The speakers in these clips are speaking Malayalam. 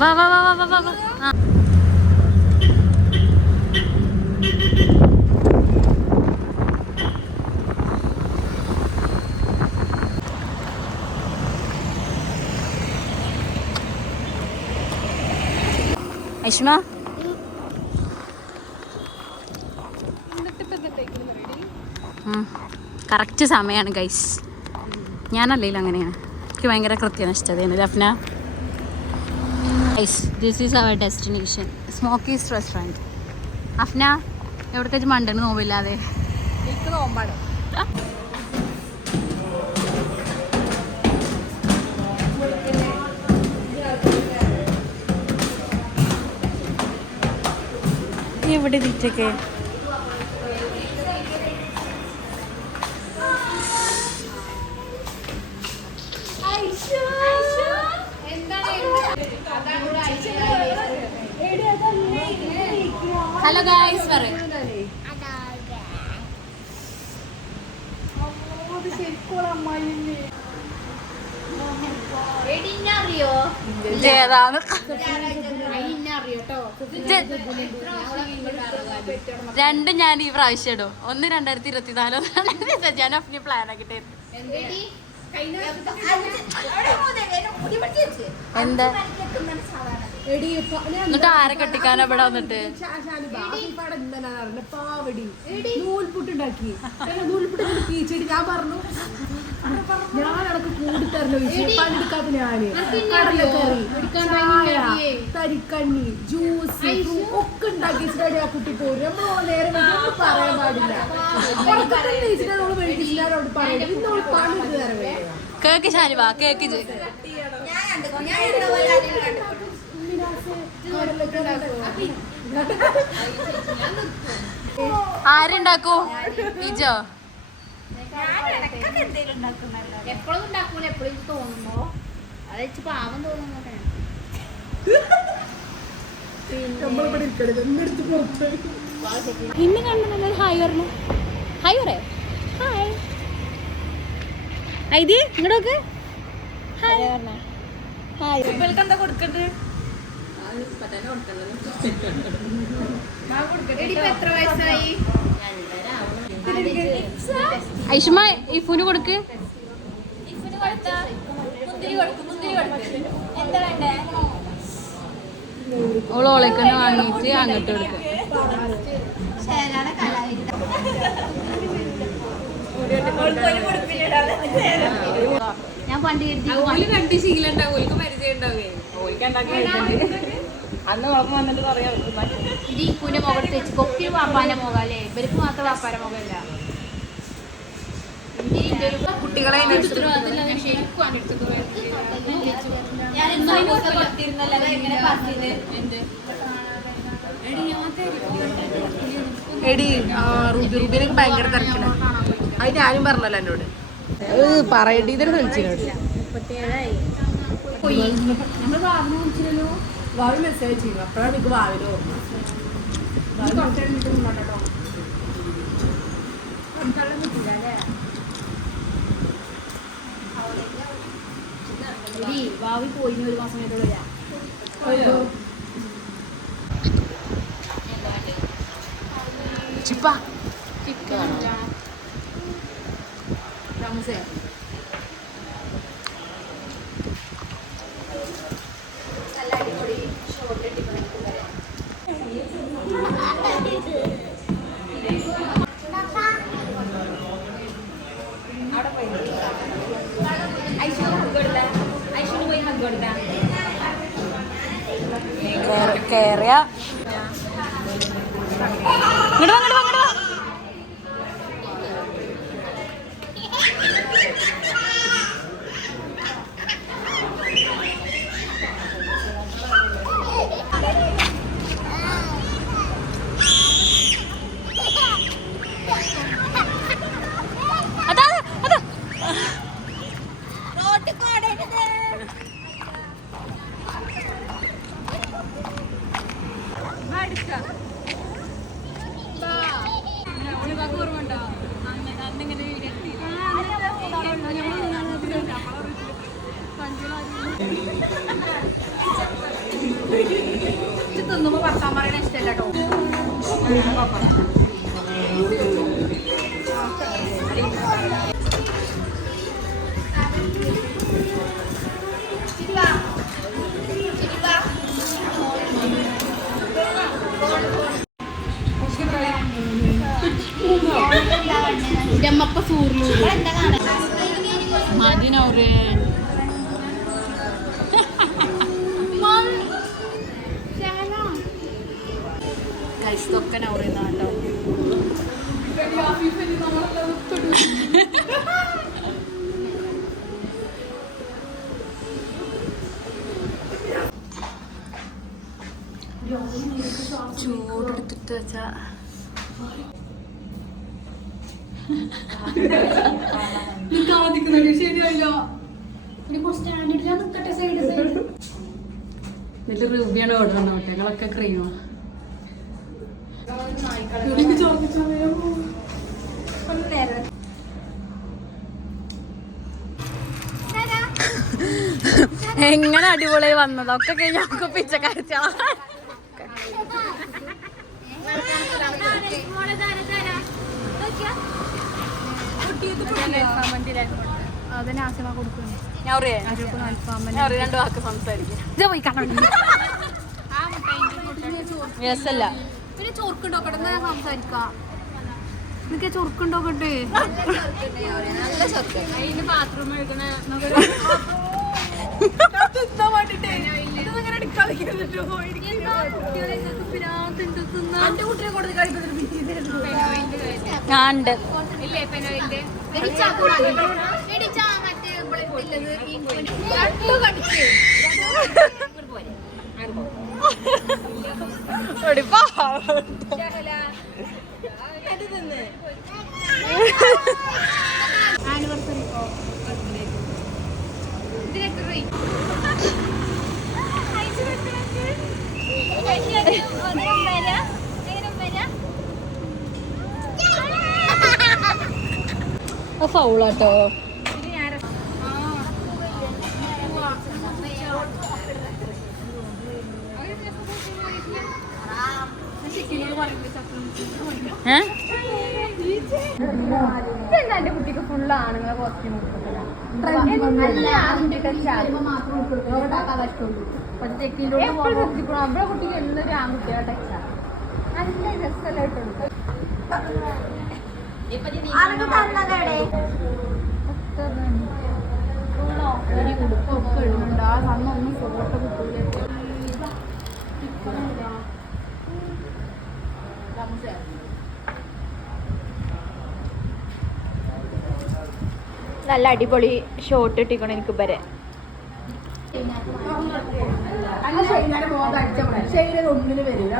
വാ വാ വാ വാ വാ വാ വാ. ഐഷ്മ കറക്റ്റ് സമയമാണ് ഗൈസ്. ഞാനല്ലേലും അങ്ങനെയാണ്, എനിക്ക് ഭയങ്കര കൃത്യനിഷ്ഠതയാണ്. ലഫ്ന guys, this is our destination Smokies restaurant. അഫ്ന എവിടേക്ക് മണ്ടന് നോവില്ലാതെ എനിക്ക് നോമ്പാണ്. എവിടെ തീറ്റൊക്കെ ഹലോ ഗൈസ് പറ. രണ്ടും ഞാൻ ഈ പ്രാവശ്യം ഇടും. ഒന്ന് 2024 ഞാൻ അഫ്നി പ്ലാൻ ആക്കിട്ടായിരുന്നു. എന്താ എന്നിട്ട് ആരെ കെട്ടിക്കാനാ ഇവിടെ വന്നിട്ട് നൂൽപുട്ടുണ്ടാക്കി. നൂൽപുട്ട് കീച്ചിട്ട് ഞാൻ പറഞ്ഞു, ഞാനടക്ക് കൂടിത്തരണോ പണിയെടുക്കാത്ത ഞാന്. കടലക്കറി, ചായ, തരിക്കണ്ണി, ജ്യൂസ് ഒക്കെ ഉണ്ടാക്കി ആ കുട്ടി പോരും. നമ്മൾ നേരം പറയാൻ പാടില്ല. Cake ഷാനിവാ cake ആരുണ്ടാക്കൂ? ഇജോ എപ്പോഴും ഉണ്ടാക്കൂല, എപ്പോഴും തോന്നുമ്പോ അത് പാവം തോന്നുന്നു. ഇന്ന് കണ്ടു ഹായ് പറഞ്ഞു. ഹായ് പറേ. ഹായ് ഐതി ഇങ്ങോട്ടൊക്കെ ഹായ് ഹായ്. എന്താ കൊടുക്കണ്ടേ? എത്ര വയസ്സായി? ഐഷുമ ഇഫുന് കൊടുക്ക്. ഓളോളേക്കന്നെ വാങ്ങിയിട്ട് അങ്ങോട്ട് കൊടുക്ക. ഞാൻ പണ്ട് കണ്ട് ശീലം ഉണ്ടാവും, ഓൾക്ക് പരിചയം ഉണ്ടാവേ. അന്ന് കുഴപ്പം വന്നിട്ട് പറയാം. ഇത് ഇപ്പൂന്റെ മുഖത്ത് വെച്ച് കൊക്കി വാപ്പാന്റെ മുഖം അല്ലേ, ഇവർക്ക് മാത്രം വാപ്പാന്റെ മുഖമല്ല. കുട്ടികളെ എടി റുബിനൊക്കെ ഭയങ്കര തിരക്കില്ല. അത് ഞാനും പറഞ്ഞല്ലോ എന്നോട്. പറയണ്ടി ഇതൊരു വിളിച്ചിനോട്. നമ്മൾ ഭാവിനെ വിളിച്ചില്ലല്ലോ. ഭാവി മെസ്സേജ് ചെയ്യും, അപ്പോഴാണ് എനിക്ക് ഭാവിന് ഓർമ്മ. ഭാവി പോയി 1 മാസം കഴിഞ്ഞിട്ട് വരാം. ചിപ്പ കേറിയ ഇങ്ങോട്ട് വാ. തിന്നുമ്പോ വർത്താൻ പറയണ ഇഷ്ടമല്ല കേട്ടോ. അമ്മപ്പ സൂറിലൂ മതിനവര് കൈസ്തൊക്കെ നവറുന്നാട്ടോ. ചൂടെടുത്തിട്ട് വെച്ചാ ശരിയല്ലോ. എന്നിട്ട് റൂബിയാണ് ഓർഡർ നോട്ടെ കളൊക്കെ ക്രീമോ എങ്ങനെ അടിപൊളിയായി വന്നതൊക്കെ കഴിഞ്ഞ നമുക്ക് പിച്ചക്കരച്ചാ അതിന് ആശമ കൊടുക്കുന്നു. രണ്ടു വാക്ക് സംസാരിക്കും. പിന്നെ ചൊറുക്കുണ്ടോക്കട്ടെ സംസാരിക്കാം. നിനക്ക് ചൊറുക്കുണ്ടോക്കട്ടെ. അതിന് ബാത്റൂം എടുക്കണ ആനിവേഴ്സറി ഫൗളാട്ടോ. എന്റെ കുട്ടിക്ക് ഫുള്ള് ആണുങ്ങളെ കോസ്റ്റ്യൂം അവിടെ കുട്ടിക്ക് എന്നൊരു ആൺകുട്ടിയാ ടച്ചാ നല്ല രസമായിട്ടുണ്ട്. ഉടുപ്പൊക്കെ ഇടുന്നുണ്ട്. ആ അന്നൊന്നും ഫോട്ടോ കിട്ടൂല. നല്ല അടിപൊളി ഷോട്ട് ഇട്ടിക്കണം എനിക്ക് വരെ. ഒന്നിന് വരില്ല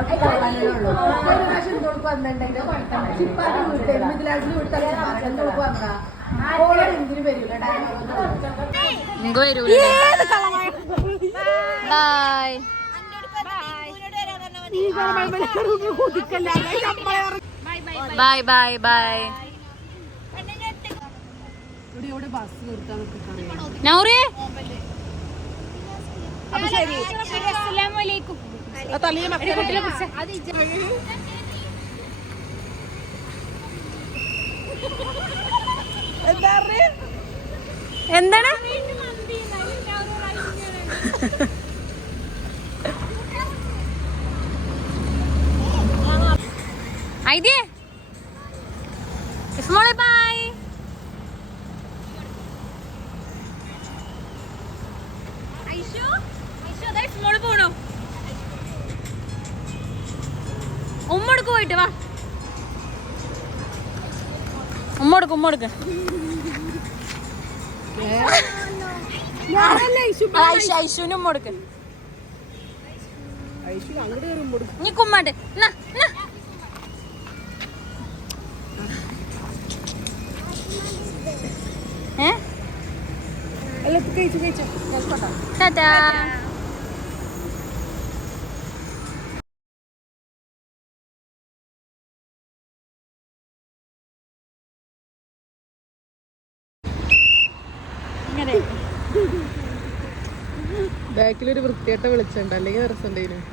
ബൈ ബൈ ബൈ. നൗറേ അസ്സലാമലൈക്കും. എന്താണ് ഐഡിയ മോളെ ബൈ. മോള് പോണോ ഉമ്മടുക്ക് പോയിട്ട് വാ. ഉമ്മടുക്ക് ഐശുവിനും ഉമ്മടുക്ക്. നീ കുമ്മാട്ട് ടാറ്റാ. ഇങ്ങനെ ബാക്കിലൊരു വൃത്തിയായിട്ട വിളിച്ചുണ്ട് അല്ലെങ്കിൽ രസമുണ്ടായിരുന്നു